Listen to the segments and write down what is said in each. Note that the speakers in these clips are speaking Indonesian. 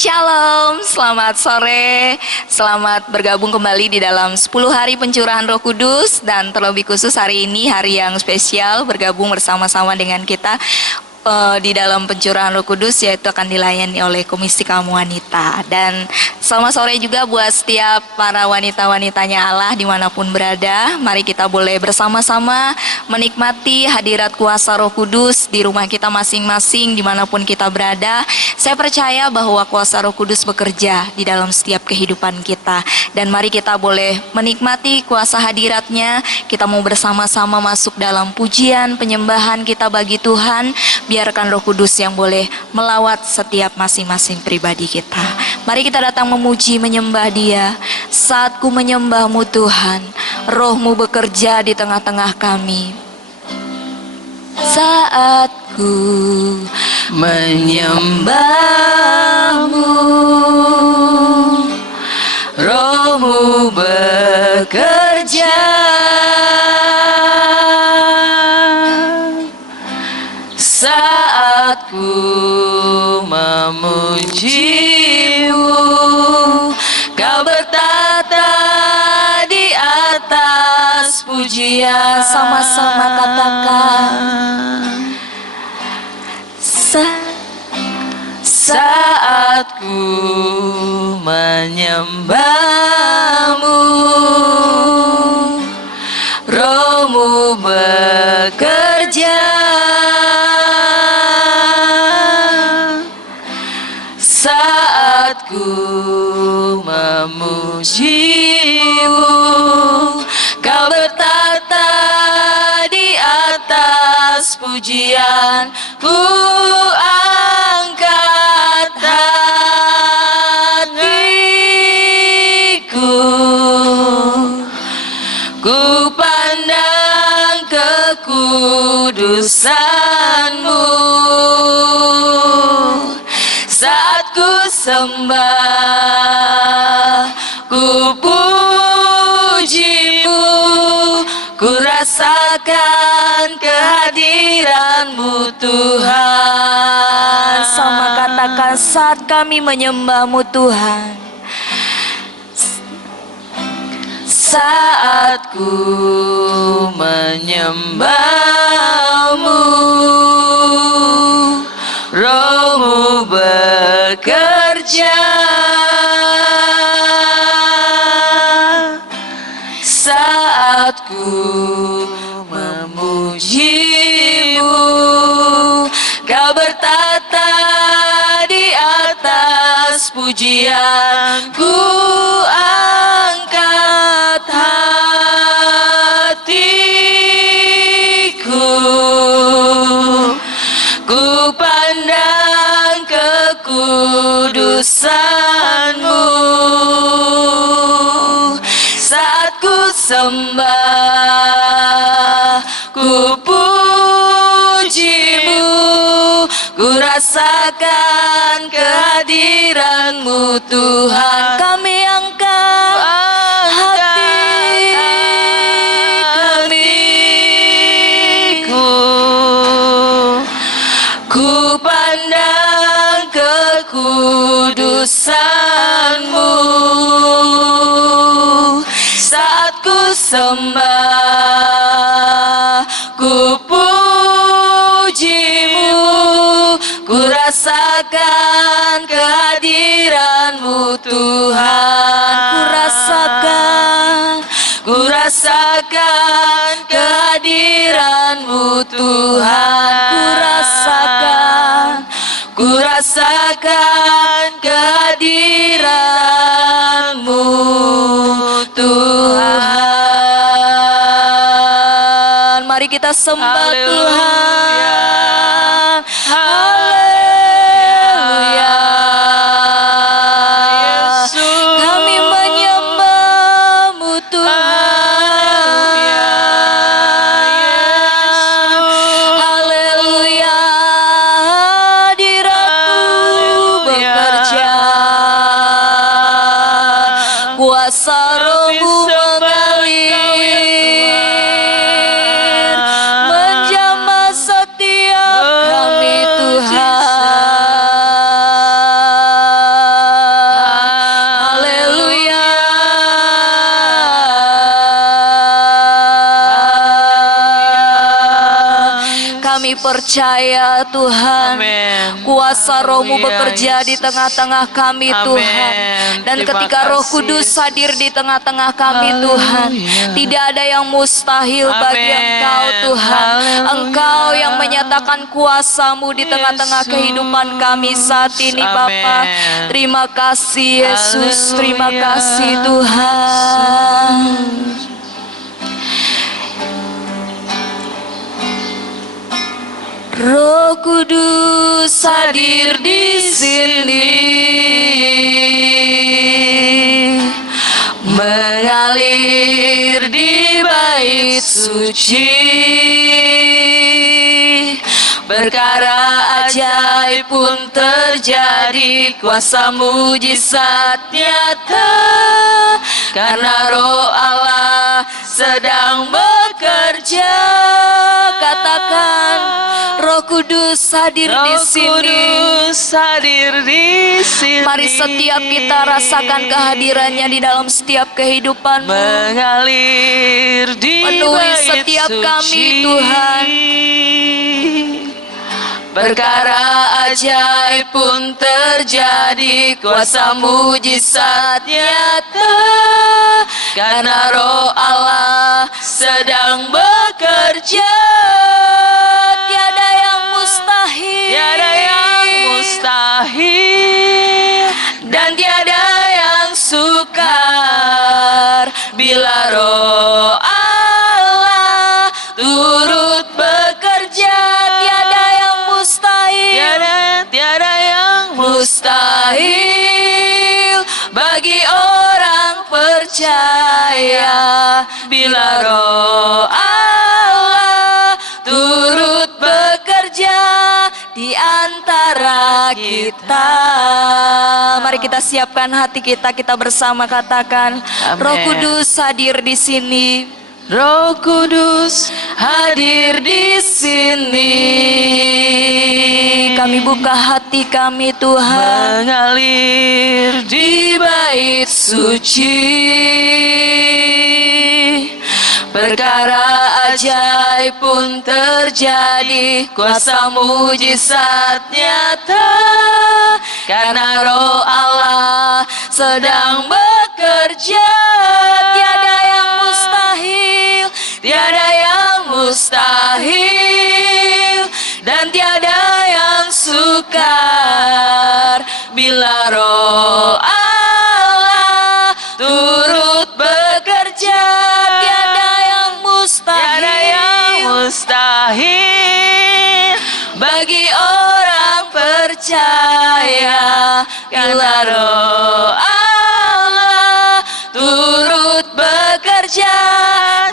Shalom, selamat sore, selamat bergabung kembali di dalam 10 hari pencurahan Roh Kudus. Dan terlebih khusus hari ini hari yang spesial bergabung bersama-sama dengan kita di dalam pencurahan Roh Kudus, yaitu akan dilayani oleh Komisi Kaum Wanita. Dan selamat sore juga buat setiap para wanita-wanitanya Allah dimanapun berada. Mari kita boleh bersama-sama menikmati hadirat kuasa Roh Kudus di rumah kita masing-masing dimanapun kita berada. Saya percaya bahwa kuasa Roh Kudus bekerja di dalam setiap kehidupan kita. Dan mari kita boleh menikmati kuasa hadiratnya. Kita mau bersama-sama masuk dalam pujian, penyembahan kita bagi Tuhan. Biarkan Roh Kudus yang boleh melawat setiap masing-masing pribadi kita. Mari kita datang memuji, menyembah Dia. Saat ku menyembah-Mu Tuhan, Roh-Mu bekerja di tengah-tengah kami. Saat ku menyembah-Mu, Roh-Mu bekerja. Saat ku memuji-Mu, Kau bertata di atas pujian. Sama-sama katakan. Saat ku menyembah-Mu, Roh-Mu bekerja. Saat ku memuji-Mu, Kau bertata di atas pujian. Ku angkat hatiku, ku pandang kekudusan-Mu. Saat ku sembah, ku puji-Mu, ku rasakan kehadiran-Mu Tuhan. Sama katakan, saat kami menyembah-Mu Tuhan. Saat ku menyembah-Mu, Roh-Mu bekerja. Saat ku memuji-Mu, Kau bertata di atas pujian. Ku angkat hatiku, ku pandang kekudusan-Mu. Saat ku sembah, ku puji-Mu, ku rasakan kehadiran-Mu Tuhan. Kami angkat hati kami-ku, ku pandang kekudusan-Mu. Saat ku sembah, ku puji-Mu, ku rasakan kehadiran-Mu Tuhan. Ku rasakan kehadiran-Mu Tuhan. Ku rasakan kehadiran-Mu Tuhan. Mari kita sembah Tuhan. Haleluya. Kami menyembah-Mu Tuhan. Haleluya. Hadirat-Mu bekerja. Kuasa Roh-Mu mengalir, menjamah setiap kami Tuhan. percaya Tuhan. Amin. Kuasa Roh-Mu Haleluya, bekerja di Yesus. tengah-tengah kami Amin. Tuhan. Dan Terima ketika Roh kasih, Kudus Yesus. hadir di tengah-tengah kami Tuhan, Haleluya. tidak ada yang mustahil bagi Amin. Engkau Tuhan. Haleluya. Engkau yang menyatakan kuasa-Mu di tengah-tengah Yesus. kehidupan kami saat ini Bapa. Amin. Terima kasih Yesus, terima Haleluya. kasih Tuhan. Roh Kudus hadir di sini, mengalir di bait suci. Perkara ajaib pun terjadi, kuasa mujizat nyata, karena Roh Allah sedang bekerja. Katakan, Roh Kudus hadir di sini. Kudus hadir di sini. Mari setiap kita rasakan kehadirannya di dalam setiap kehidupan, mengalir di penuhi bait setiap suci. kami Tuhan. Perkara ajaib pun terjadi, kuasa mujizat nyata, karena Roh Allah sedang bekerja. Tiada yang mustahil, Tiada yang mustahil, dan tiada yang sukar bila Roh Allah turut bekerja. Tiada yang mustahil, tiada yang mustahil bagi orang percaya bila Roh Allah turut bekerja di antara kita. Mari kita siapkan hati kita, kita bersama katakan, Amin. Roh Kudus hadir di sini. Roh Kudus Hadir di sini. Kami buka hati kami Tuhan, mengalir di bait suci. Perkara ajaib pun terjadi, kuasa mujizat nyata, karena Roh Allah sedang bekerja. Tiada yang mustahil, tiada yang mustahil, dan tiada yang sukar bila Roh Allah turut bekerja. Tiada yang mustahil bagi orang percaya bila Roh Allah turut bekerja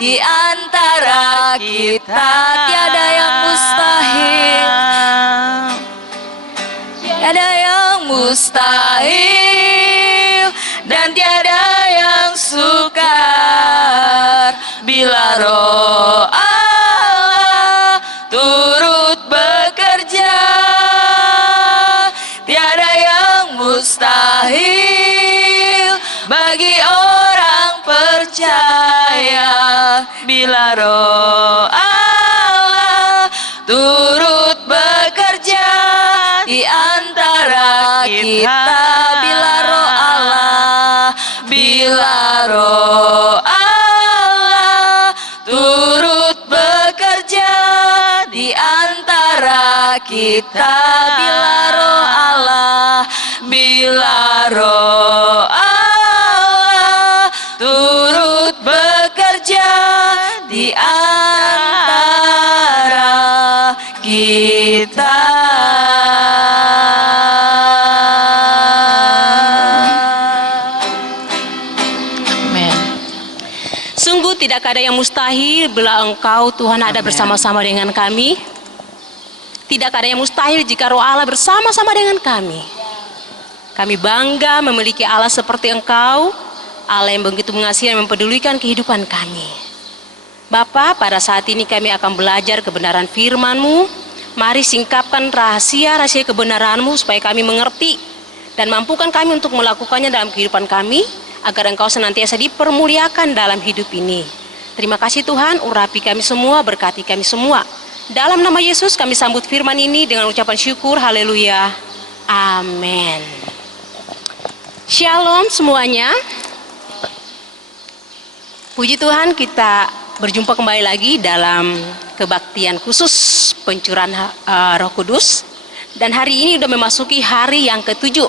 di antara kita. Tiada yang mustahil, tiada yang mustahil, dan tiada yang sukar bila Roh Allah turut bekerja. Tiada yang mustahil bagi orang percaya bila Roh Allah turut bekerja di antara kita. Bila Roh Allah, bila Roh Allah turut bekerja di antara kita. Bila Roh Allah, bila Roh Allah turut bekerja di antara kita. Amin. Sungguh tidak ada yang mustahil bila Engkau Tuhan ada bersama-sama dengan kami. Tidak ada yang mustahil jika Roh Allah bersama-sama dengan kami. Kami bangga memiliki Allah seperti Engkau, Allah yang begitu mengasihi dan mempedulikan kehidupan kami. Bapa, pada saat ini kami akan belajar kebenaran firman-Mu. Mari singkapkan rahasia-rahasia kebenaran-Mu supaya kami mengerti dan mampukan kami untuk melakukannya dalam kehidupan kami, agar Engkau senantiasa dipermuliakan dalam hidup ini. Terima kasih Tuhan, urapi kami semua, berkati kami semua. Dalam nama Yesus kami sambut firman ini dengan ucapan syukur, haleluya, amin. Shalom semuanya. Puji Tuhan, kita berjumpa kembali lagi dalam kebaktian khusus pencurahan Roh Kudus. Dan hari ini sudah memasuki hari yang ke-7.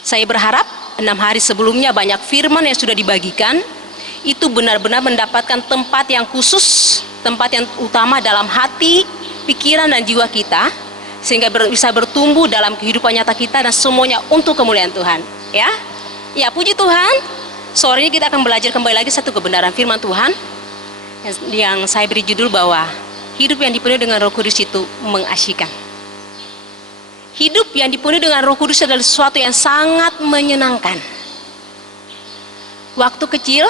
Saya berharap 6 hari sebelumnya banyak firman yang sudah dibagikan, itu benar-benar mendapatkan tempat yang khusus, tempat yang utama dalam hati, pikiran dan jiwa kita, sehingga bisa bertumbuh dalam kehidupan nyata kita dan semuanya untuk kemuliaan Tuhan. Ya, puji Tuhan. Sore ini kita akan belajar kembali lagi satu kebenaran firman Tuhan yang saya beri judul bahwa hidup yang dipenuhi dengan Roh Kudus itu mengasyikkan. Hidup yang dipenuhi dengan Roh Kudus adalah sesuatu yang sangat menyenangkan. Waktu kecil,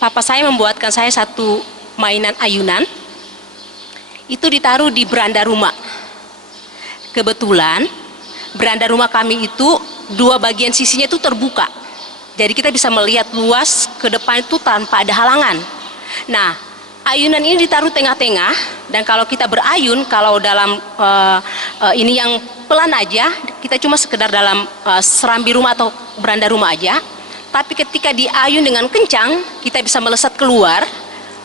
papa saya membuatkan saya satu mainan ayunan. Itu ditaruh di beranda rumah. Kebetulan beranda rumah kami itu dua bagian sisinya itu terbuka. Jadi kita bisa melihat luas ke depan itu tanpa ada halangan. Nah, ayunan ini ditaruh tengah-tengah, dan kalau kita berayun, kalau dalam ini yang pelan aja, kita cuma sekedar dalam serambi rumah atau beranda rumah aja. Tapi ketika diayun dengan kencang, kita bisa melesat keluar,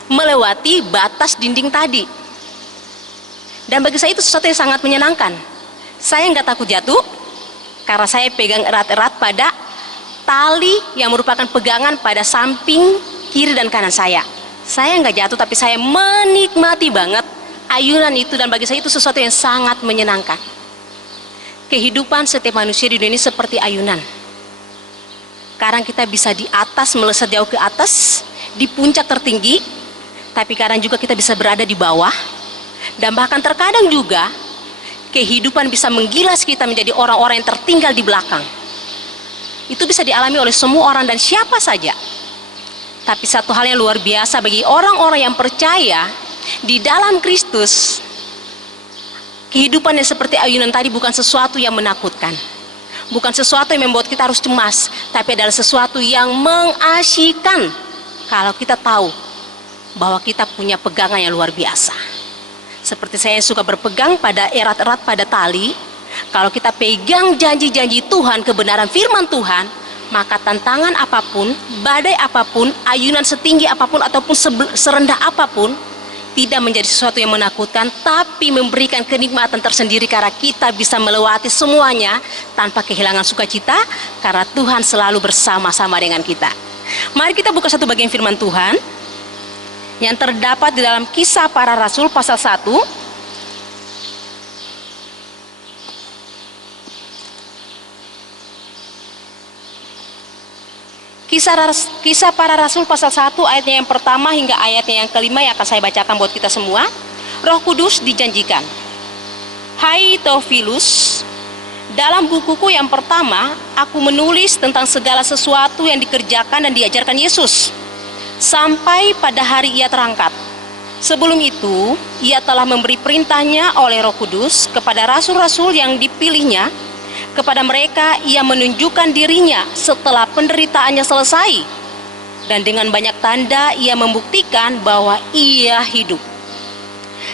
melewati batas dinding tadi. Dan bagi saya itu sesuatu yang sangat menyenangkan. Saya nggak takut jatuh, karena saya pegang erat-erat pada tali yang merupakan pegangan pada samping kiri dan kanan saya. Saya nggak jatuh, tapi saya menikmati banget ayunan itu, dan bagi saya itu sesuatu yang sangat menyenangkan. Kehidupan setiap manusia di dunia ini seperti ayunan. Kadang kita bisa di atas, melesat jauh ke atas, di puncak tertinggi, tapi kadang juga kita bisa berada di bawah, dan bahkan terkadang juga kehidupan bisa menggilas kita menjadi orang-orang yang tertinggal di belakang. Itu bisa dialami oleh semua orang dan siapa saja. Tapi satu hal yang luar biasa bagi orang-orang yang percaya di dalam Kristus, kehidupan yang seperti ayunan tadi bukan sesuatu yang menakutkan, bukan sesuatu yang membuat kita harus cemas, tapi adalah sesuatu yang mengasyikkan kalau kita tahu bahwa kita punya pegangan yang luar biasa. Seperti saya yang suka berpegang pada erat-erat pada tali. Kalau kita pegang janji-janji Tuhan, kebenaran firman Tuhan, maka tantangan apapun, badai apapun, ayunan setinggi apapun ataupun serendah apapun, tidak menjadi sesuatu yang menakutkan, tapi memberikan kenikmatan tersendiri karena kita bisa melewati semuanya tanpa kehilangan sukacita, karena Tuhan selalu bersama-sama dengan kita. Mari kita buka satu bagian firman Tuhan yang terdapat di dalam Kisah Para Rasul pasal 1. Kisah Para Rasul pasal 1 ayatnya yang pertama hingga ayatnya yang kelima yang akan saya bacakan buat kita semua. Roh Kudus dijanjikan. Hai Theophilus, dalam bukuku yang pertama aku menulis tentang segala sesuatu yang dikerjakan dan diajarkan Yesus sampai pada hari ia terangkat. Sebelum itu ia telah memberi perintahnya oleh Roh Kudus kepada rasul-rasul yang dipilihnya. Kepada mereka ia menunjukkan dirinya setelah penderitaannya selesai, dan dengan banyak tanda ia membuktikan bahwa ia hidup.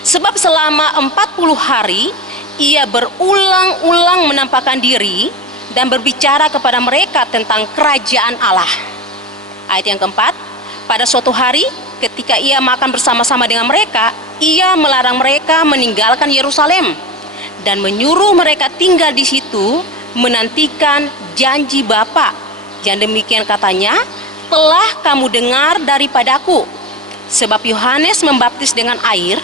Sebab selama 40 hari ia berulang-ulang menampakkan diri dan berbicara kepada mereka tentang kerajaan Allah. Ayat yang keempat, pada suatu hari ketika ia makan bersama-sama dengan mereka, ia melarang mereka meninggalkan Yerusalem dan menyuruh mereka tinggal di situ menantikan janji Bapa. Yang demikian katanya, telah kamu dengar daripadaku. Sebab Yohanes membaptis dengan air,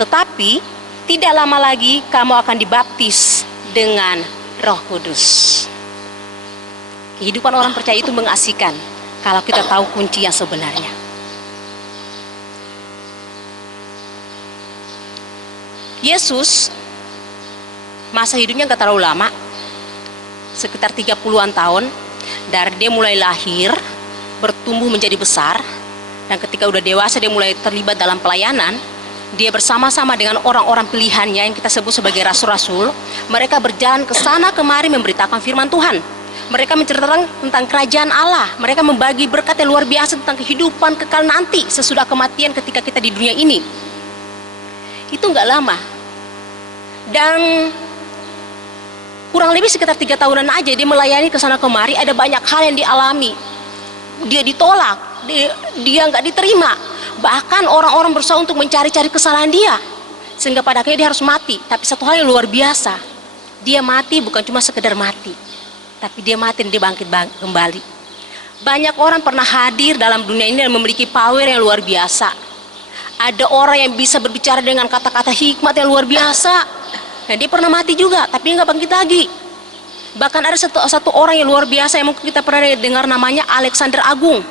tetapi tidak lama lagi kamu akan dibaptis dengan Roh Kudus. Kehidupan orang percaya itu mengasihkan kalau kita tahu kunci yang sebenarnya. Yesus masa hidupnya gak terlalu lama, sekitar 30-an tahun. Dari dia mulai lahir, bertumbuh menjadi besar, dan ketika udah dewasa dia mulai terlibat dalam pelayanan. Dia bersama-sama dengan orang-orang pilihannya yang kita sebut sebagai rasul-rasul. Mereka berjalan ke sana kemari memberitakan firman Tuhan. Mereka menceritakan tentang kerajaan Allah. Mereka membagi berkat yang luar biasa tentang kehidupan kekal nanti sesudah kematian ketika kita di dunia ini. Itu nggak lama. Dan kurang lebih sekitar 3 tahunan aja dia melayani ke sana kemari, ada banyak hal yang dialami. Dia ditolak, dia nggak diterima. Bahkan orang-orang berusaha untuk mencari-cari kesalahan dia, sehingga pada akhirnya dia harus mati. Tapi satu hal yang luar biasa, dia mati bukan cuma sekedar mati, tapi dia mati dan dia bangkit kembali. Banyak orang pernah hadir dalam dunia ini dan memiliki power yang luar biasa. Ada orang yang bisa berbicara dengan kata-kata hikmat yang luar biasa, dan dia pernah mati juga, tapi dia nggak bangkit lagi. Bahkan ada satu orang yang luar biasa yang mungkin kita pernah dengar, namanya Alexander Agung.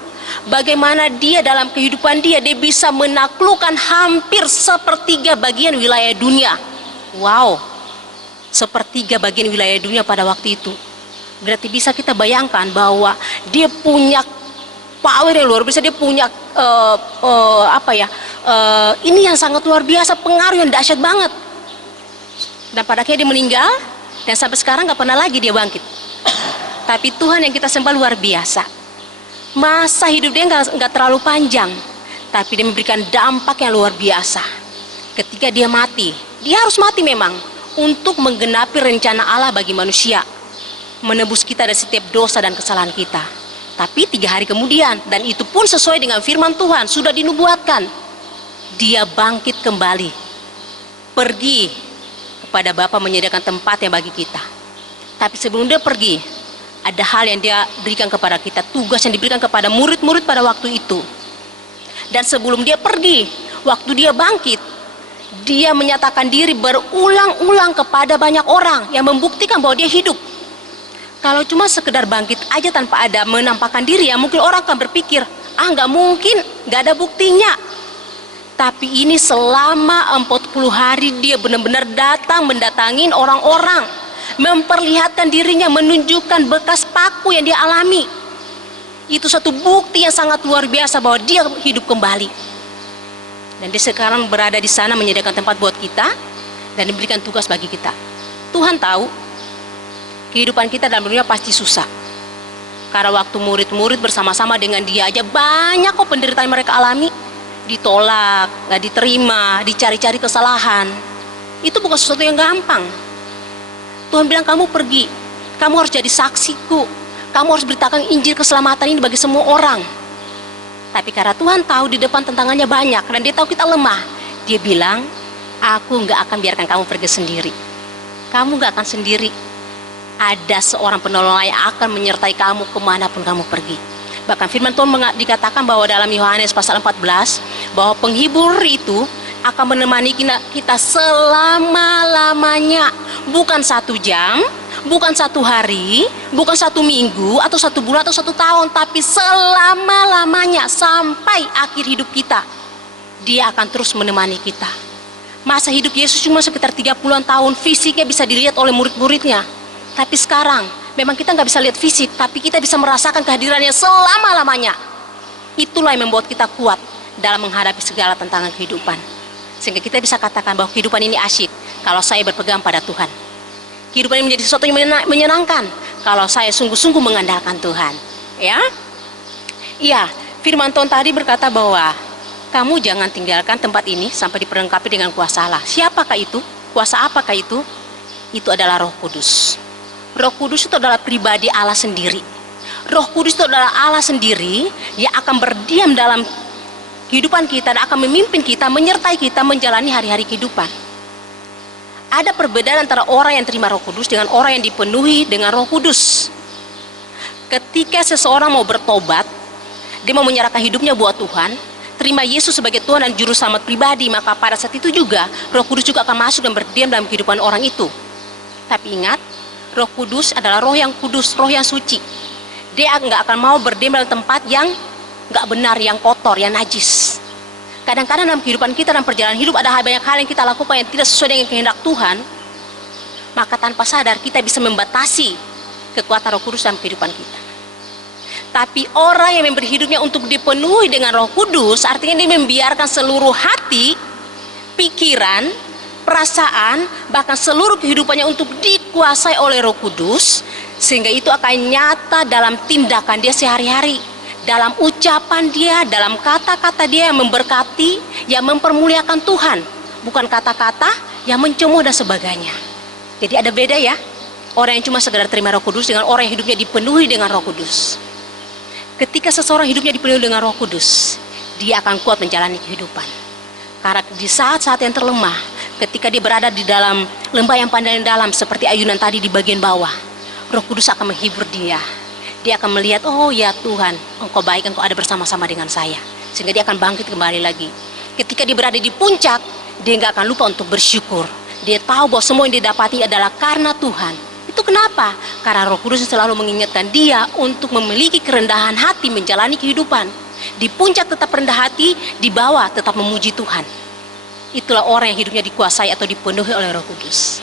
Bagaimana dia dalam kehidupan dia bisa menaklukkan hampir 1/3 bagian wilayah dunia. Wow, 1/3 bagian wilayah dunia pada waktu itu. Berarti bisa kita bayangkan bahwa dia punya power yang luar biasa, dia punya ini yang sangat luar biasa, pengaruh yang dahsyat banget. Dan pada akhirnya dia meninggal, dan sampai sekarang nggak pernah lagi dia bangkit. Tapi Tuhan yang kita sembah luar biasa. Masa hidup dia nggak terlalu panjang, tapi dia memberikan dampak yang luar biasa. Ketika dia mati, dia harus mati memang untuk menggenapi rencana Allah bagi manusia, menebus kita dari setiap dosa dan kesalahan kita. Tapi 3 hari kemudian, dan itu pun sesuai dengan firman Tuhan, sudah dinubuatkan, dia bangkit kembali, pergi kepada Bapa menyediakan tempat yang bagi kita. Tapi sebelum dia pergi, ada hal yang dia berikan kepada kita, tugas yang diberikan kepada murid-murid pada waktu itu. Dan sebelum dia pergi, waktu dia bangkit, dia menyatakan diri berulang-ulang kepada banyak orang yang membuktikan bahwa dia hidup. Kalau cuma sekedar bangkit aja tanpa ada menampakkan diri, ya mungkin orang akan berpikir, nggak mungkin, nggak ada buktinya. Tapi ini selama 40 hari dia benar-benar datang mendatangin orang-orang, memperlihatkan dirinya, menunjukkan bekas paku yang dia alami. Itu satu bukti yang sangat luar biasa bahwa dia hidup kembali. Dan dia sekarang berada di sana menyediakan tempat buat kita dan diberikan tugas bagi kita. Tuhan tahu kehidupan kita dalam dunia pasti susah. Karena waktu murid-murid bersama-sama dengan dia aja banyak kok penderitaan yang mereka alami. Ditolak, nggak diterima, dicari-cari kesalahan. Itu bukan sesuatu yang gampang. Tuhan bilang, kamu pergi, kamu harus jadi saksiku, kamu harus beritakan Injil keselamatan ini bagi semua orang. Tapi karena Tuhan tahu di depan tantangannya banyak, dan dia tahu kita lemah, dia bilang, aku nggak akan biarkan kamu pergi sendiri. Kamu nggak akan sendiri. Ada seorang penolong yang akan menyertai kamu kemanapun kamu pergi. Bahkan firman Tuhan dikatakan bahwa dalam Yohanes pasal 14, bahwa penghibur itu akan menemani kita selama-lamanya. Bukan 1 jam, bukan 1 hari, bukan 1 minggu, atau 1 bulan, atau 1 tahun, tapi selama-lamanya sampai akhir hidup kita. Dia akan terus menemani kita. Masa hidup Yesus cuma sekitar 30-an tahun, fisiknya bisa dilihat oleh murid-muridnya. Tapi sekarang, memang kita nggak bisa lihat fisik, tapi kita bisa merasakan kehadirannya selama-lamanya. Itulah yang membuat kita kuat dalam menghadapi segala tantangan kehidupan. Sehingga kita bisa katakan bahwa kehidupan ini asyik kalau saya berpegang pada Tuhan. Kehidupan ini menjadi sesuatu yang menyenangkan kalau saya sungguh-sungguh mengandalkan Tuhan. Ya, iya, firman Tuhan tadi berkata bahwa kamu jangan tinggalkan tempat ini sampai diperlengkapi dengan kuasa Allah. Siapakah itu? Kuasa apakah itu? Itu adalah Roh Kudus. Roh Kudus itu adalah pribadi Allah sendiri. Roh Kudus itu adalah Allah sendiri yang akan berdiam dalam kehidupan kita dan akan memimpin kita, menyertai kita menjalani hari-hari kehidupan. Ada perbedaan antara orang yang terima Roh Kudus dengan orang yang dipenuhi dengan Roh Kudus. Ketika seseorang mau bertobat, dia mau menyerahkan hidupnya buat Tuhan, terima Yesus sebagai Tuhan dan Juru Selamat pribadi, maka pada saat itu juga Roh Kudus juga akan masuk dan berdiam dalam kehidupan orang itu. Tapi ingat, Roh Kudus adalah roh yang kudus, roh yang suci. Dia nggak akan mau berdiam dalam tempat yang nggak benar, yang kotor, yang najis. Kadang-kadang dalam kehidupan kita, dalam perjalanan hidup, ada banyak hal yang kita lakukan yang tidak sesuai dengan kehendak Tuhan. Maka tanpa sadar kita bisa membatasi kekuatan Roh Kudus dalam kehidupan kita. Tapi orang yang memberi hidupnya untuk dipenuhi dengan Roh Kudus, artinya dia membiarkan seluruh hati, pikiran, perasaan, bahkan seluruh kehidupannya untuk dikuasai oleh Roh Kudus, sehingga itu akan nyata dalam tindakan dia sehari-hari, dalam ucapan dia, dalam kata-kata dia yang memberkati, yang mempermuliakan Tuhan. bukan kata-kata yang mencemooh dan sebagainya. Jadi ada beda ya, orang yang cuma sekedar terima Roh Kudus dengan orang yang hidupnya dipenuhi dengan Roh Kudus. Ketika seseorang hidupnya dipenuhi dengan Roh Kudus, dia akan kuat menjalani kehidupan. Karena di saat-saat yang terlemah, ketika dia berada di dalam lembah yang pandang dalam seperti ayunan tadi di bagian bawah, Roh Kudus akan menghibur dia. Dia akan melihat, oh ya Tuhan, Engkau baik, Engkau ada bersama-sama dengan saya. Sehingga dia akan bangkit kembali lagi. Ketika dia berada di puncak, dia nggak akan lupa untuk bersyukur. Dia tahu bahwa semua yang dia dapati adalah karena Tuhan. Itu kenapa? Karena Roh Kudus selalu mengingatkan dia untuk memiliki kerendahan hati menjalani kehidupan. Di puncak tetap rendah hati, di bawah tetap memuji Tuhan. Itulah orang yang hidupnya dikuasai atau dipenuhi oleh Roh Kudus.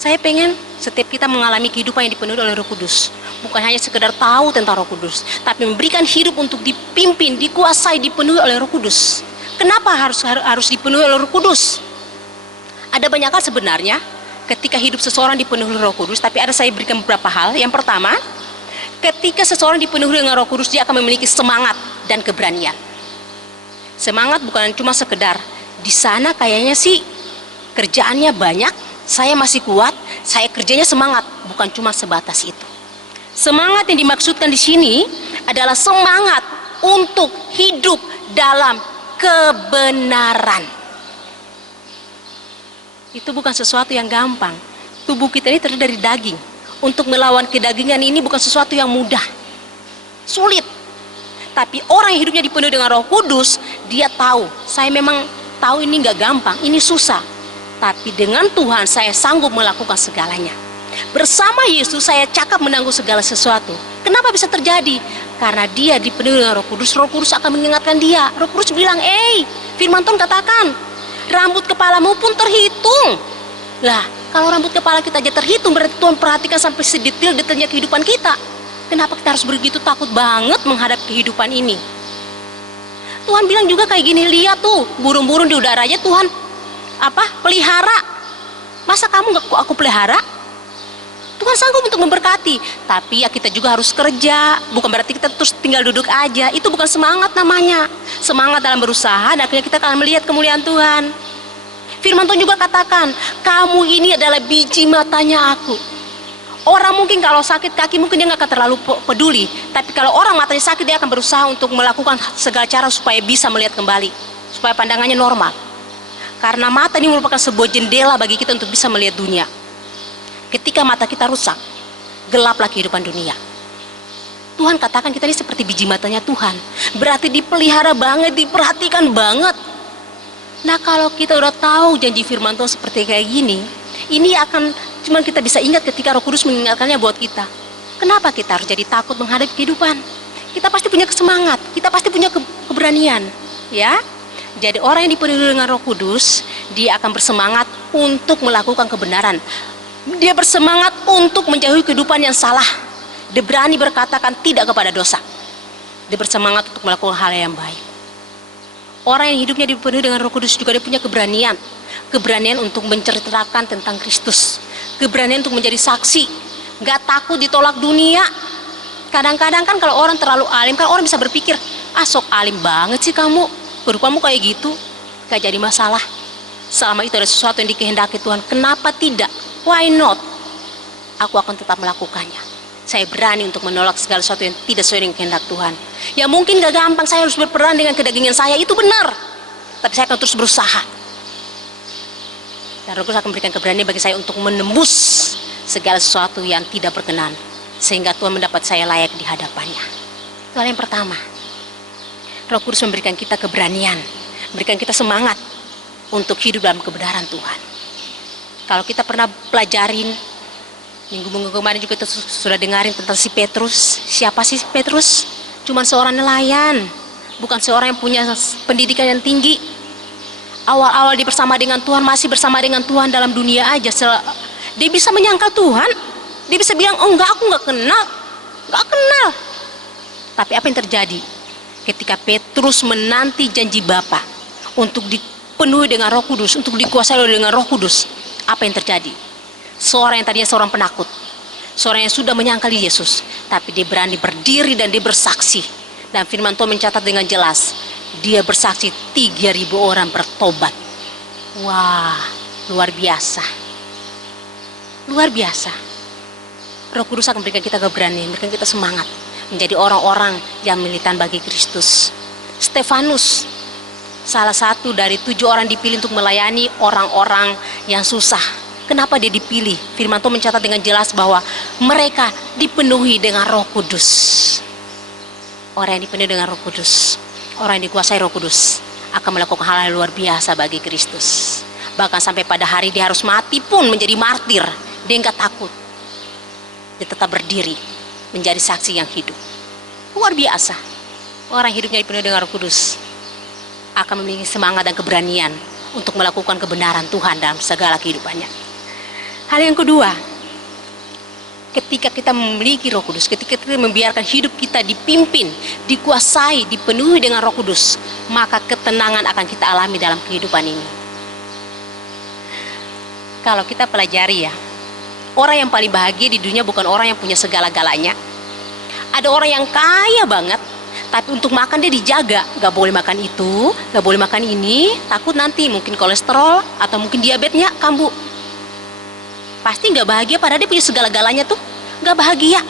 Saya pengen setiap kita mengalami kehidupan yang dipenuhi oleh Roh Kudus. Bukan hanya sekedar tahu tentang Roh Kudus, tapi memberikan hidup untuk dipimpin, dikuasai, dipenuhi oleh Roh Kudus. Kenapa harus dipenuhi oleh Roh Kudus? Ada banyak hal sebenarnya ketika hidup seseorang dipenuhi oleh Roh Kudus, tapi saya berikan beberapa hal. Yang pertama, ketika seseorang dipenuhi dengan Roh Kudus, dia akan memiliki semangat dan keberanian. Semangat bukan cuma sekedar di sana kayaknya sih kerjaannya banyak, saya masih kuat, saya kerjanya semangat, bukan cuma sebatas itu. Semangat yang dimaksudkan di sini adalah semangat untuk hidup dalam kebenaran. Itu bukan sesuatu yang gampang. Tubuh kita ini terdiri dari daging. Untuk melawan kedagingan ini bukan sesuatu yang mudah, sulit. Tapi orang yang hidupnya dipenuhi dengan Roh Kudus, dia tahu, saya memang tahu ini nggak gampang, ini susah. Tapi dengan Tuhan saya sanggup melakukan segalanya. Bersama Yesus saya cakap menanggung segala sesuatu. Kenapa bisa terjadi? Karena dia dipenuhi dengan Roh Kudus. Roh Kudus akan mengingatkan dia. Roh Kudus bilang, firman Tuhan katakan, rambut kepalamu pun terhitung. Lah, kalau rambut kepala kita aja terhitung, berarti Tuhan perhatikan sampai sedetail-detailnya kehidupan kita. Kenapa kita harus begitu takut banget menghadap kehidupan ini? Tuhan bilang juga kayak gini, lihat tuh burung-burung di udara aja Tuhan pelihara. Masa kamu gak aku pelihara? Tuhan sanggup untuk memberkati. Tapi ya kita juga harus kerja. Bukan berarti kita terus tinggal duduk aja. Itu bukan semangat namanya. Semangat dalam berusaha, dan akhirnya kita akan melihat kemuliaan Tuhan. Firman Tuhan juga katakan, kamu ini adalah biji matanya aku. Orang mungkin kalau sakit kaki mungkin dia gak akan terlalu peduli. Tapi kalau orang matanya sakit, dia akan berusaha untuk melakukan segala cara supaya bisa melihat kembali, supaya pandangannya normal. Karena mata ini merupakan sebuah jendela bagi kita untuk bisa melihat dunia. Ketika mata kita rusak, gelaplah kehidupan dunia. Tuhan katakan kita ini seperti biji matanya Tuhan. Berarti dipelihara banget, diperhatikan banget. Nah kalau kita udah tahu janji firman Tuhan seperti kayak gini, ini akan cuma kita bisa ingat ketika Roh Kudus mengingatkannya buat kita. Kenapa kita harus jadi takut menghadapi kehidupan? Kita pasti punya semangat, kita pasti punya keberanian, ya. Jadi orang yang dipenuhi dengan Roh Kudus, dia akan bersemangat untuk melakukan kebenaran. Dia bersemangat untuk menjauhi kehidupan yang salah. Dia berani berkatakan tidak kepada dosa. Dia bersemangat untuk melakukan hal yang baik. Orang yang hidupnya dipenuhi dengan Roh Kudus juga dia punya keberanian. Keberanian untuk menceritakan tentang Kristus. Keberanian untuk menjadi saksi. Gak takut ditolak dunia. Kadang-kadang kan kalau orang terlalu alim, kan orang bisa berpikir, sok alim banget sih kamu, berupamu kayak gitu. Gak jadi masalah. Selama itu ada sesuatu yang dikehendaki Tuhan, kenapa tidak? Why not? Aku akan tetap melakukannya. Saya berani untuk menolak segala sesuatu yang tidak sesuai dengan kehendak Tuhan. Ya mungkin gak gampang, saya harus berperan dengan kedagingan saya, itu benar. Tapi saya akan terus berusaha. Dan Roh Kudus akan memberikan keberanian bagi saya untuk menembus segala sesuatu yang tidak berkenan, sehingga Tuhan mendapat saya layak di hadapannya. Itu hal yang pertama. Roh Kudus memberikan kita keberanian, memberikan kita semangat untuk hidup dalam kebenaran Tuhan. Kalau kita pernah pelajarin, minggu-minggu kemarin juga kita sudah dengarin tentang si Petrus. Siapa sih Petrus? Cuma seorang nelayan, bukan seorang yang punya pendidikan yang tinggi. Awal-awal dia bersama dengan Tuhan, masih bersama dengan Tuhan dalam dunia aja. Dia bisa menyangkal Tuhan. Dia bisa bilang, oh enggak, aku enggak kenal. Tapi apa yang terjadi? Ketika Petrus menanti janji Bapa untuk dipenuhi dengan Roh Kudus, untuk dikuasai dengan Roh Kudus, apa yang terjadi? Seorang yang tadinya seorang penakut, seorang yang sudah menyangkal Yesus, tapi dia berani berdiri dan dia bersaksi. Dan firman Tuhan mencatat dengan jelas, dia bersaksi 3.000 orang bertobat. Wah, luar biasa. Luar biasa. Roh Kudus akan memberikan kita keberanian, memberikan kita semangat menjadi orang-orang yang militan bagi Kristus. Stefanus, salah satu dari 7 orang dipilih untuk melayani orang-orang yang susah. Kenapa dia dipilih? Firman Tuhan mencatat dengan jelas bahwa mereka dipenuhi dengan Roh Kudus. Orang yang dipenuhi dengan Roh Kudus, orang yang dikuasai Roh Kudus akan melakukan hal yang luar biasa bagi Kristus. Bahkan sampai pada hari dia harus mati pun menjadi martir, dia enggak takut. Dia tetap berdiri menjadi saksi yang hidup. Luar biasa. Orang hidupnya dipenuhi dengan Roh Kudus akan memiliki semangat dan keberanian untuk melakukan kebenaran Tuhan dalam segala kehidupannya. Hal yang kedua, ketika kita memiliki Roh Kudus, ketika kita membiarkan hidup kita dipimpin, dikuasai, dipenuhi dengan Roh Kudus, maka ketenangan akan kita alami dalam kehidupan ini. Kalau kita pelajari ya, orang yang paling bahagia di dunia bukan orang yang punya segala-galanya. Ada orang yang kaya banget, tapi untuk makan dia dijaga, gak boleh makan itu, gak boleh makan ini, takut nanti mungkin kolesterol atau mungkin diabetesnya kambuh. Pasti gak bahagia, padahal dia punya segala-galanya tuh, gak bahagia.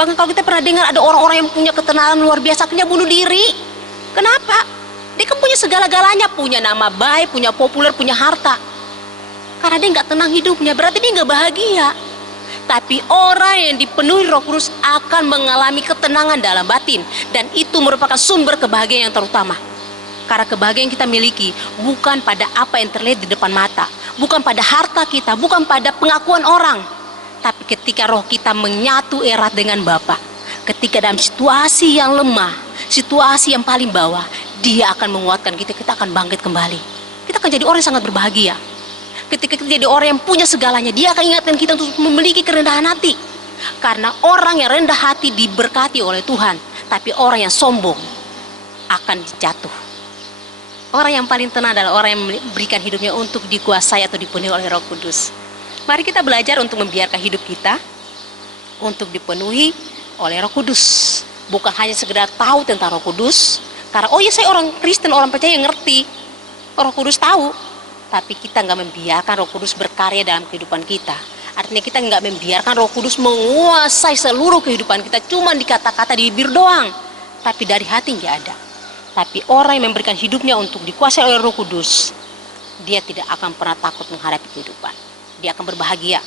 Bahkan kalau kita pernah dengar ada orang-orang yang punya ketenaran luar biasa, akhirnya bunuh diri. Kenapa? Dia kan punya segala-galanya, punya nama baik, punya populer, punya harta. Karena dia gak tenang hidupnya, berarti dia gak bahagia. Tapi orang yang dipenuhi Roh Kudus akan mengalami ketenangan dalam batin, dan itu merupakan sumber kebahagiaan yang terutama. Karena kebahagiaan yang kita miliki bukan pada apa yang terlihat di depan mata, bukan pada harta kita, bukan pada pengakuan orang, tapi ketika roh kita menyatu erat dengan Bapa. Ketika dalam situasi yang lemah, situasi yang paling bawah, Dia akan menguatkan kita, kita akan bangkit kembali. Kita akan jadi orang yang sangat berbahagia. Ketika kita jadi orang yang punya segalanya, Dia akan ingatkan kita untuk memiliki kerendahan hati. Karena orang yang rendah hati diberkati oleh Tuhan, tapi orang yang sombong akan jatuh. Orang yang paling tenang adalah orang yang memberikan hidupnya untuk dikuasai atau dipenuhi oleh Roh Kudus. Mari kita belajar untuk membiarkan hidup kita untuk dipenuhi oleh Roh Kudus. Bukan hanya sekedar tahu tentang Roh Kudus, karena oh ya saya orang Kristen, orang percaya yang ngerti Roh Kudus tahu, tapi kita nggak membiarkan Roh Kudus berkarya dalam kehidupan kita. Artinya kita nggak membiarkan Roh Kudus menguasai seluruh kehidupan kita, cuma di kata-kata, di bibir doang, tapi dari hati nggak ada. Tapi orang yang memberikan hidupnya untuk dikuasai oleh Roh Kudus, dia tidak akan pernah takut menghadapi kehidupan. Dia akan berbahagia.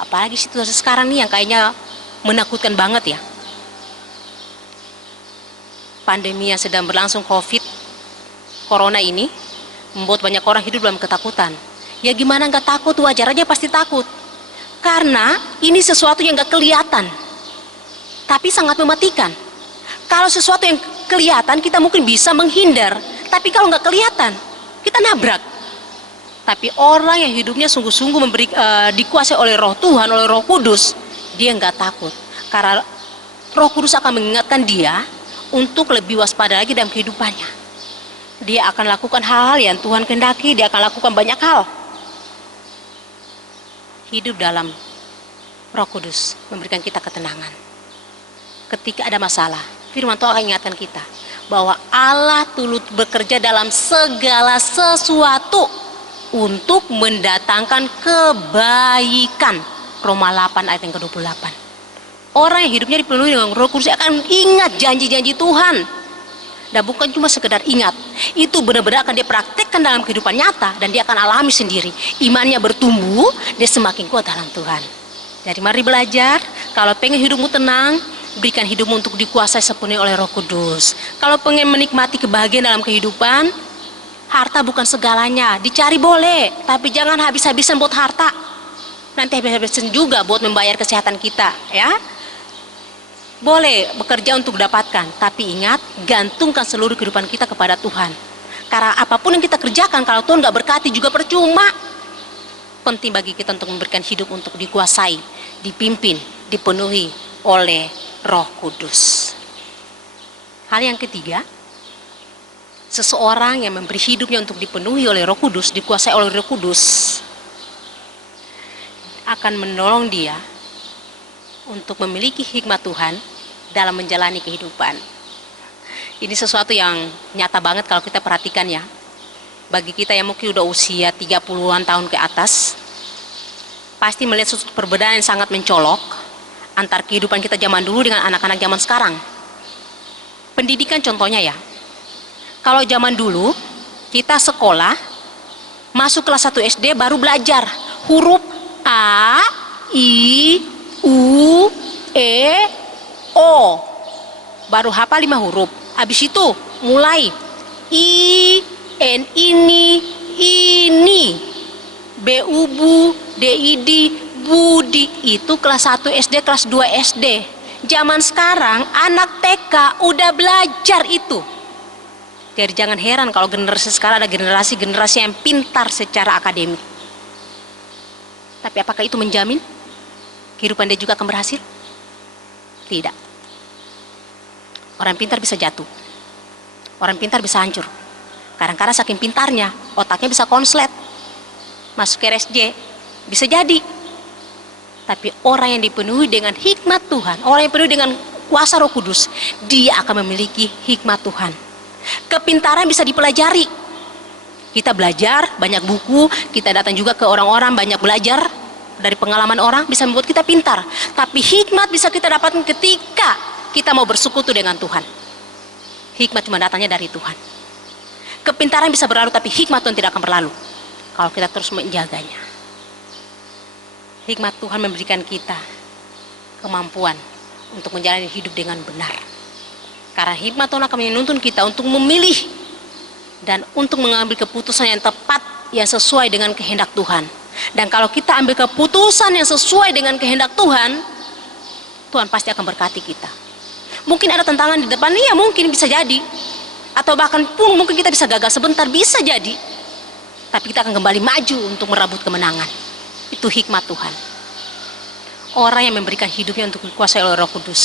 Apalagi situasi sekarang nih yang kayaknya menakutkan banget ya. Pandemi yang sedang berlangsung Corona ini membuat banyak orang hidup dalam ketakutan. Ya gimana nggak takut, wajar aja pasti takut. Karena ini sesuatu yang nggak kelihatan, tapi sangat mematikan. Kalau sesuatu yang kelihatan kita mungkin bisa menghindar, tapi kalau nggak kelihatan kita nabrak. Tapi orang yang hidupnya sungguh-sungguh dikuasai oleh Roh Tuhan, oleh Roh Kudus, dia nggak takut. Karena Roh Kudus akan mengingatkan dia untuk lebih waspada lagi dalam kehidupannya. Dia akan lakukan hal-hal yang Tuhan kehendaki, dia akan lakukan banyak hal. Hidup dalam Roh Kudus memberikan kita ketenangan. Ketika ada masalah, firman Tuhan akan ingatkan kita bahwa Allah turut bekerja dalam segala sesuatu untuk mendatangkan kebaikan. Roma 8 ayat yang ke-28. Orang yang hidupnya dipenuhi dengan Roh Kudus akan ingat janji-janji Tuhan. Dan bukan cuma sekedar ingat, itu benar-benar akan dia praktekkan dalam kehidupan nyata, dan dia akan alami sendiri. Imannya bertumbuh, dia semakin kuat dalam Tuhan. Jadi mari belajar, kalau pengen hidupmu tenang, berikan hidupmu untuk dikuasai sepenuhnya oleh Roh Kudus. Kalau pengen menikmati kebahagiaan dalam kehidupan, harta bukan segalanya, dicari boleh, tapi jangan habis-habisan buat harta. Nanti habis-habisan juga buat membayar kesehatan kita, ya. Boleh bekerja untuk dapatkan, tapi ingat, gantungkan seluruh kehidupan kita kepada Tuhan. Karena apapun yang kita kerjakan, kalau Tuhan gak berkati juga percuma. Penting bagi kita untuk memberikan hidup untuk dikuasai, dipimpin, dipenuhi oleh Roh Kudus. Hal yang ketiga, seseorang yang memberi hidupnya untuk dipenuhi oleh Roh Kudus, dikuasai oleh Roh Kudus, akan menolong dia untuk memiliki hikmat Tuhan dalam menjalani kehidupan. Ini sesuatu yang nyata banget kalau kita perhatikan ya. bagi kita yang mungkin udah usia 30-an tahun ke atas, pasti melihat suatu perbedaan yang sangat mencolok antar kehidupan kita zaman dulu dengan anak-anak zaman sekarang. Pendidikan contohnya ya, kalau zaman dulu kita sekolah, masuk kelas 1 SD baru belajar huruf A, I, U, E, O. Baru hafal 5 huruf. Habis itu mulai I, N ini, B ubu, D idi, budi. Itu kelas 1 SD, kelas 2 SD. Zaman sekarang anak TK udah belajar itu. Jadi jangan heran kalau generasi sekarang ada generasi yang pintar secara akademik. Tapi apakah itu menjamin kehidupan dia juga akan berhasil? Tidak. Orang pintar bisa jatuh. Orang pintar bisa hancur. Kadang-kadang saking pintarnya, otaknya bisa konslet. Masuk ke RSJ, bisa jadi. Tapi orang yang dipenuhi dengan hikmat Tuhan, orang yang dipenuhi dengan kuasa Roh Kudus, dia akan memiliki hikmat Tuhan. Kepintaran bisa dipelajari. Kita belajar, banyak buku, kita datang juga ke orang-orang, banyak belajar dari pengalaman orang, bisa membuat kita pintar. Tapi hikmat bisa kita dapatkan ketika kita mau bersekutu dengan Tuhan. Hikmat cuma datangnya dari Tuhan. Kepintaran bisa berlalu, tapi hikmat Tuhan tidak akan berlalu kalau kita terus menjaganya. Hikmat Tuhan memberikan kita kemampuan untuk menjalani hidup dengan benar. Karena hikmat Tuhan akan menuntun kita untuk memilih dan untuk mengambil keputusan yang tepat, yang sesuai dengan kehendak Tuhan. Dan kalau kita ambil keputusan yang sesuai dengan kehendak Tuhan, Tuhan pasti akan berkati kita. Mungkin ada tantangan di depan, iya mungkin bisa jadi. Atau bahkan pun mungkin kita bisa gagal sebentar, bisa jadi. Tapi kita akan kembali maju untuk merabut kemenangan. Itu hikmat Tuhan. Orang yang memberikan hidupnya untuk dikuasai oleh Roh Kudus,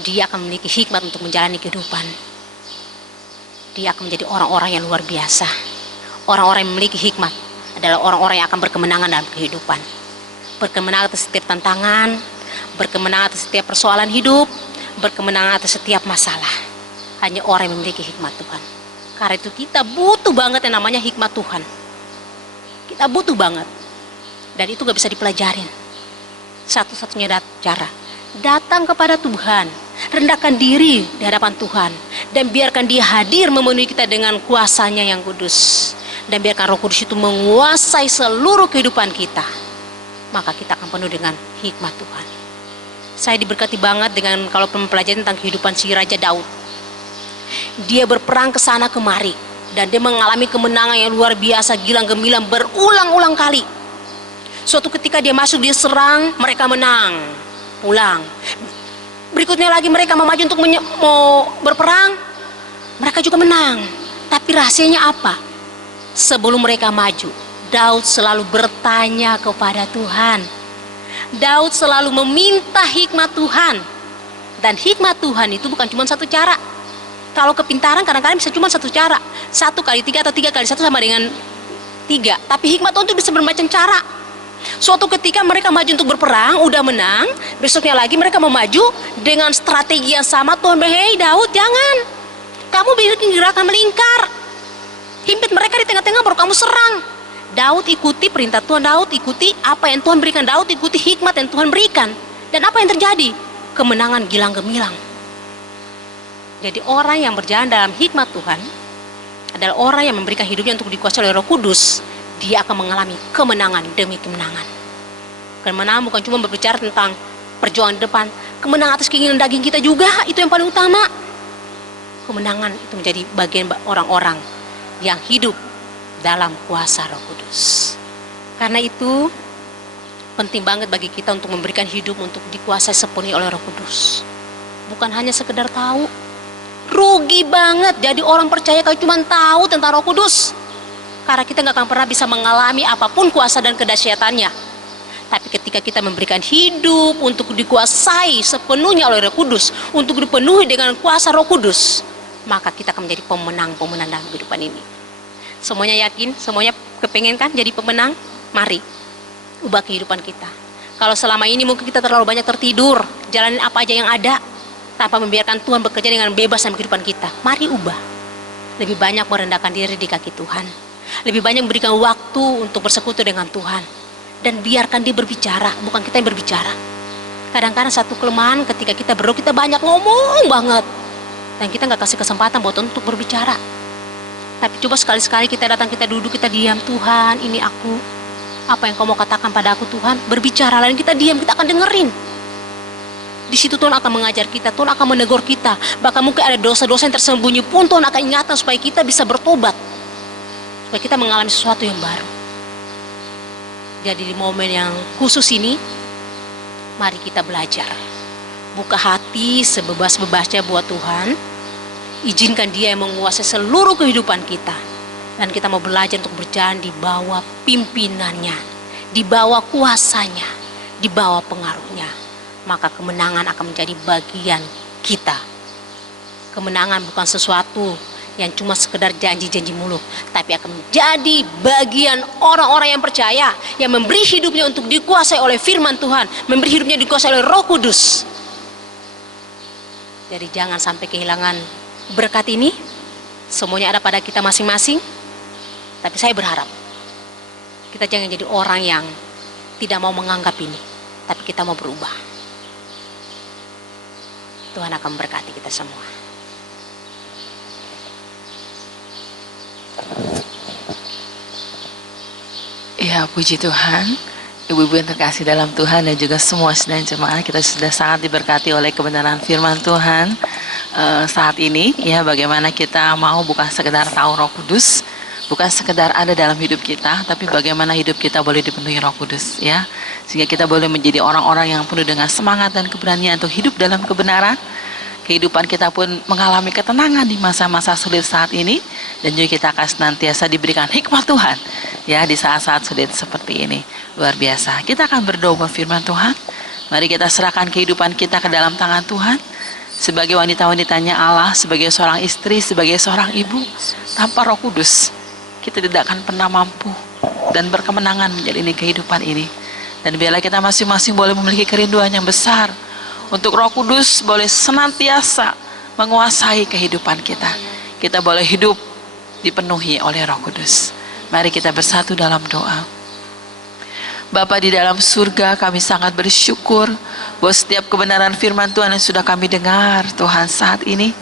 dia akan memiliki hikmat untuk menjalani kehidupan. Dia akan menjadi orang-orang yang luar biasa. Orang-orang yang memiliki hikmat adalah orang-orang yang akan berkemenangan dalam kehidupan. Berkemenangan atas setiap tantangan, berkemenangan atas setiap persoalan hidup, berkemenangan atas setiap masalah. Hanya orang yang memiliki hikmat Tuhan. Karena itu kita butuh banget yang namanya hikmat Tuhan. Kita butuh banget. Dan itu gak bisa dipelajarin. Satu-satunya cara, datang kepada Tuhan, rendahkan diri di hadapan Tuhan, dan biarkan Dia hadir memenuhi kita dengan kuasanya yang kudus. Dan biarkan Roh Kudus itu menguasai seluruh kehidupan kita. Maka kita akan penuh dengan hikmat Tuhan. Saya diberkati banget dengan kalau mempelajari tentang kehidupan si Raja Daud. Dia berperang ke sana kemari, dan dia mengalami kemenangan yang luar biasa, gilang gemilang berulang-ulang kali. Suatu ketika dia masuk, dia serang, mereka menang, pulang. Berikutnya lagi mereka mau maju untuk mau berperang, mereka juga menang. Tapi rahasianya apa? Sebelum mereka maju, Daud selalu bertanya kepada Tuhan. Daud selalu meminta hikmat Tuhan. Dan hikmat Tuhan itu bukan cuma satu cara. Kalau kepintaran kadang-kadang bisa cuma satu cara. 1 kali 3 atau 3 kali 1 sama dengan 3. Tapi hikmat Tuhan itu bisa bermacam cara. Suatu ketika mereka maju untuk berperang, udah menang. Besoknya lagi mereka mau maju dengan strategi yang sama. Tuhan bilang, hei Daud, jangan. Kamu bikin gerakan melingkar. Himpit mereka di tengah-tengah baru kamu serang. Daud ikuti perintah Tuhan, Daud ikuti apa yang Tuhan berikan, Daud ikuti hikmat yang Tuhan berikan. Dan apa yang terjadi? Kemenangan gilang gemilang. Jadi orang yang berjalan dalam hikmat Tuhan adalah orang yang memberikan hidupnya untuk dikuasai oleh Roh Kudus. Dia akan mengalami kemenangan demi kemenangan. Kemenangan bukan cuma berbicara tentang perjuangan depan, kemenangan atas keinginan daging kita juga, itu yang paling utama. Kemenangan itu menjadi bagian orang-orang yang hidup dalam kuasa Roh Kudus. Karena itu penting banget bagi kita untuk memberikan hidup untuk dikuasai sepenuhnya oleh Roh Kudus. Bukan hanya sekedar tahu. Rugi banget jadi orang percaya kalau cuma tahu tentang Roh Kudus. Karena kita nggak akan pernah bisa mengalami apapun kuasa dan kedahsyatannya. Tapi ketika kita memberikan hidup untuk dikuasai sepenuhnya oleh Roh Kudus, untuk dipenuhi dengan kuasa Roh Kudus, maka kita akan menjadi pemenang-pemenang dalam kehidupan ini. Semuanya yakin, semuanya kepengen kan jadi pemenang? Mari, ubah kehidupan kita. Kalau selama ini mungkin kita terlalu banyak tertidur, jalanin apa aja yang ada, tanpa membiarkan Tuhan bekerja dengan bebas dalam kehidupan kita. Mari ubah. lebih banyak merendahkan diri di kaki Tuhan, lebih banyak memberikan waktu untuk bersekutu dengan Tuhan, dan biarkan dia berbicara, bukan kita yang berbicara. Kadang-kadang satu kelemahan ketika kita berdoa, kita banyak ngomong banget, dan kita nggak kasih kesempatan buat untuk berbicara. Tapi coba sekali-sekali kita datang, kita duduk, kita diam. Tuhan, ini aku, apa yang kau mau katakan pada aku Tuhan, berbicara. Lalu kita diam, kita akan dengerin. Di situ Tuhan akan mengajar kita, Tuhan akan menegur kita. Bahkan mungkin ada dosa-dosa yang tersembunyi pun Tuhan akan ingatkan supaya kita bisa bertobat, supaya kita mengalami sesuatu yang baru. Jadi di momen yang khusus ini, mari kita belajar. Buka hati sebebas-bebasnya buat Tuhan. Izinkan dia yang menguasai seluruh kehidupan kita. Dan kita mau belajar untuk berjalan di bawah pimpinannya, di bawah kuasanya, di bawah pengaruhnya. Maka kemenangan akan menjadi bagian kita. Kemenangan bukan sesuatu yang cuma sekedar janji-janji mulut, tapi akan menjadi bagian orang-orang yang percaya, yang memberi hidupnya untuk dikuasai oleh firman Tuhan, memberi hidupnya dikuasai oleh Roh Kudus. Jadi jangan sampai kehilangan berkat ini. Semuanya ada pada kita masing-masing. Tapi saya berharap kita jangan jadi orang yang tidak mau menganggap ini, tapi kita mau berubah. Tuhan akan memberkati kita semua. Ya, puji Tuhan. Ibu-ibu yang terkasih dalam Tuhan dan juga semua sedang jemaat, kita sudah sangat diberkati oleh kebenaran firman Tuhan saat ini. Ya, bagaimana kita mau bukan sekedar tahu Roh Kudus, bukan sekedar ada dalam hidup kita, tapi bagaimana hidup kita boleh dipenuhi Roh Kudus, ya, sehingga kita boleh menjadi orang-orang yang penuh dengan semangat dan keberanian untuk hidup dalam kebenaran. Kehidupan kita pun mengalami ketenangan di masa-masa sulit saat ini, dan juga kita akan senantiasa diberikan hikmat Tuhan, ya, di saat-saat sulit seperti ini. Luar biasa. Kita akan berdoa firman Tuhan. Mari kita serahkan kehidupan kita ke dalam tangan Tuhan. Sebagai wanita-wanitanya Allah, sebagai seorang istri, sebagai seorang ibu, tanpa Roh Kudus kita tidak akan pernah mampu dan berkemenangan menjalani kehidupan ini. Dan biarlah kita masing-masing boleh memiliki kerinduan yang besar untuk Roh Kudus boleh senantiasa menguasai kehidupan kita. Kita boleh hidup dipenuhi oleh Roh Kudus. Mari kita bersatu dalam doa. Bapa di dalam surga, kami sangat bersyukur bahwa setiap kebenaran firman Tuhan yang sudah kami dengar Tuhan saat ini.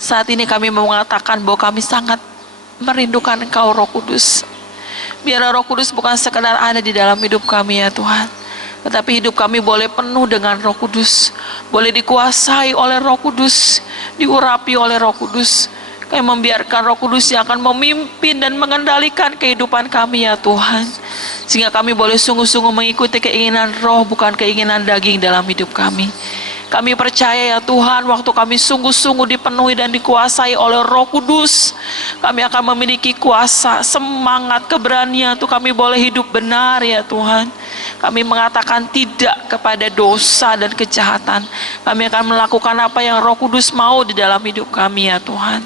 Saat ini kami mau mengatakan bahwa kami sangat merindukan Engkau Roh Kudus. Biarlah Roh Kudus bukan sekadar ada di dalam hidup kami ya Tuhan, tetapi hidup kami boleh penuh dengan Roh Kudus, boleh dikuasai oleh Roh Kudus, diurapi oleh Roh Kudus. Kami membiarkan Roh Kudus yang akan memimpin dan mengendalikan kehidupan kami ya Tuhan, sehingga kami boleh sungguh-sungguh mengikuti keinginan Roh, bukan keinginan daging dalam hidup kami. Kami percaya ya Tuhan, waktu kami sungguh-sungguh dipenuhi dan dikuasai oleh Roh Kudus, kami akan memiliki kuasa, semangat, keberanian untuk kami boleh hidup benar ya Tuhan. Kami mengatakan tidak kepada dosa dan kejahatan. Kami akan melakukan apa yang Roh Kudus mau di dalam hidup kami ya Tuhan.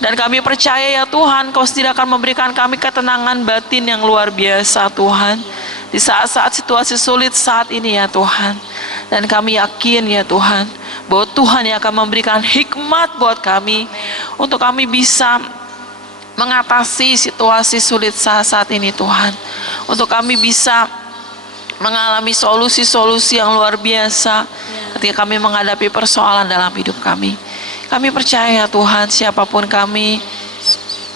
Dan kami percaya ya Tuhan, Kau tidak akan memberikan kami ketenangan batin yang luar biasa Tuhan, di saat-saat situasi sulit saat ini ya Tuhan. Dan kami yakin ya Tuhan, bahwa Tuhan yang akan memberikan hikmat buat kami, untuk kami bisa mengatasi situasi sulit saat ini Tuhan. Untuk kami bisa mengalami solusi-solusi yang luar biasa ketika kami menghadapi persoalan dalam hidup kami. Kami percaya Tuhan, siapapun kami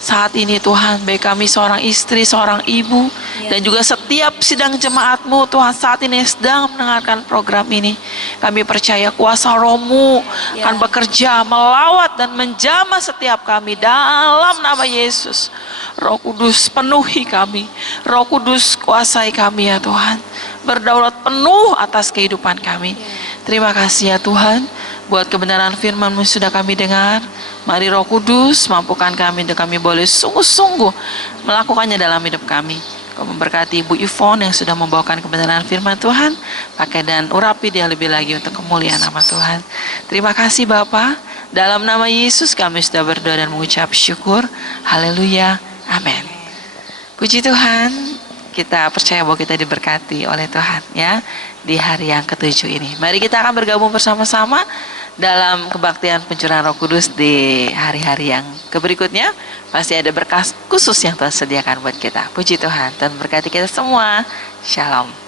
saat ini Tuhan, baik kami seorang istri, seorang ibu, dan juga setiap sidang jemaat-Mu Tuhan saat ini sedang mendengarkan program ini, kami percaya kuasa Roh-Mu akan bekerja, melawat dan menjamah setiap kami dalam nama Yesus. Roh Kudus penuhi kami, Roh Kudus kuasai kami ya Tuhan, berdaulat penuh atas kehidupan kami. Terima kasih ya Tuhan buat kebenaran firman-Mu sudah kami dengar. Mari Roh Kudus mampukan kami untuk kami boleh sungguh-sungguh melakukannya dalam hidup kami. Kau memberkati Ibu Yvonne yang sudah membawakan kebenaran firman Tuhan. Pakai dan urapi dia lebih lagi untuk kemuliaan nama Tuhan. Terima kasih Bapa. Dalam nama Yesus kami sudah berdoa dan mengucap syukur. Haleluya. Amin. Puji Tuhan. Kita percaya bahwa kita diberkati oleh Tuhan ya di hari yang ketujuh ini. Mari kita akan bergabung bersama-sama dalam kebaktian pencurahan Roh Kudus di hari-hari yang berikutnya. Pasti ada berkas khusus yang Tuhan sediakan buat kita. Puji Tuhan, Tuhan berkati kita semua. Shalom.